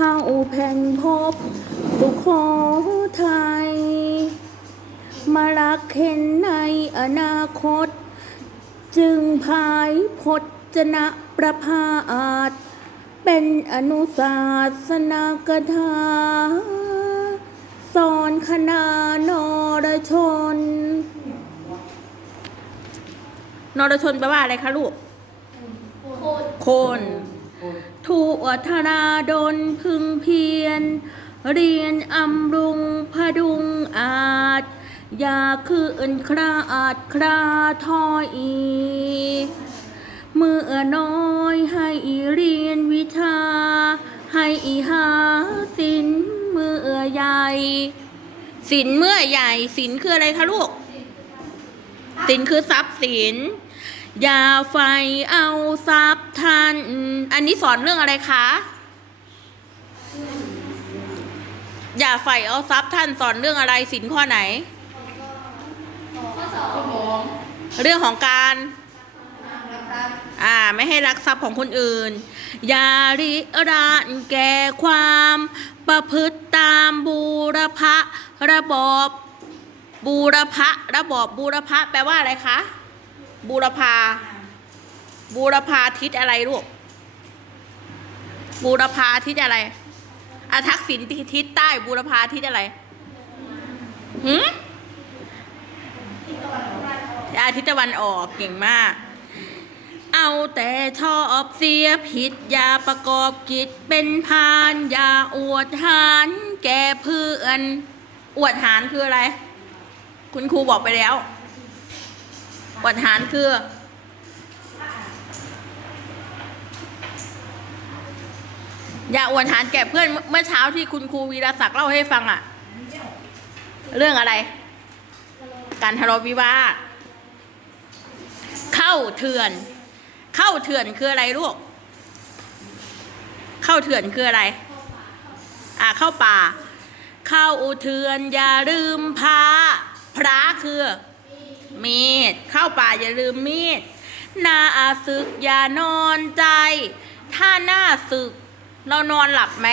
เฮาแผ่นพบสุโขทัยมารักเห็นในอนาคต จึงพายพจนะประภาอาจ เป็นอนุศาสนากถาสอนคณานรชน นรชนแปลว่าอะไรคะลูกคน ทูอธนาดลพึงเพียร เรียนอำรุงพดุงอาจ อย่าคืออื่นคราอาจคราทอยอีเมื่อน้อยให้เรียนวิชา ให้หาสินเมื่อใหญ่สินเมื่อใหญ่สินคืออะไรคะลูก สินคือทรัพย์สิน อย่าไฟเอาทรัพย์ท่าน อันนี้สอนเรื่องอะไรคะ อย่าไฟเอาทรัพย์ท่านสอนเรื่องอะไรสินข้อไหน เรื่องของการอ่าไม่ให้รักทรัพย์ของคนอื่น อย่าริรานแก่ความประพฤติตามบูรพะระบอบบูรพะระบอบบูรพะแปลว่าอะไรคะ บูรพาบูรพาทิศอะไรลูก บูรพาทิศอะไรอาทักษิณทิศใต้บูรพาทิศอะไรหืมอาทิศตะวันออกเก่งมาก เอาแต่ชอบเสียผิดอย่าประกอบกิจเป็นพานอย่าอวดหารแก่เพื่อนอวดหารคืออะไร คุณครูบอกไปแล้ว อวดหารคือ อย่าอวดหารแก่เพื่อนเมื่อเช้าที่คุณครูวีรศักดิ์เล่าให้ฟังอะเรื่องอะไร การทะเลาะวิวาทเข้าเถื่อน เข้าเถื่อนคืออะไรลูก เข้าเถื่อนคืออะไร อ่าเข้าป่า เข้าเถื่อนอย่าลืมพระพระคือมีดเข้าป่าอย่าลืมมีดหน้าอาศึกอย่านอนใจ ถ้าหน้าศึก เรานอนหลับไหม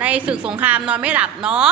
ในศึกสงครามนอนไม่หลับเนาะ